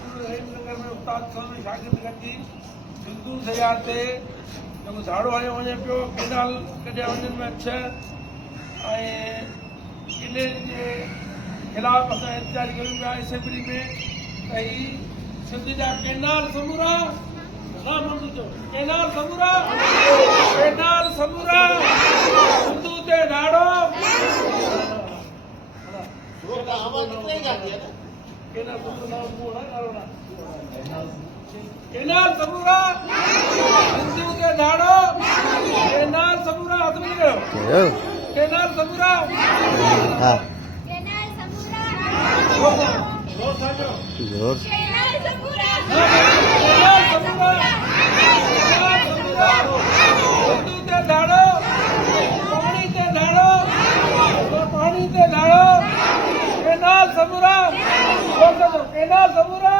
नगर में उस्ताद साहब शागिर्द गॾिजी हिंदू सजा ते जेको झाड़ो हणियो वञे पियो केनाल कढिया वञनि में 6 ऐं किले जे ख़िलाफ़ असां एहतजाज कयूं पिया असेंबली में त ही सिंध जा केनाल समूरा केनाल समूरा हिंदू ते ॾाढो केनाल समूरा हिंदू ते ॾाढो केनाल समूरा हथ में कयो केनाल समूरा जोर हिंदू ते ॾाढो पाणी ते ॾाढो केनाल समूरा केनाल समूरा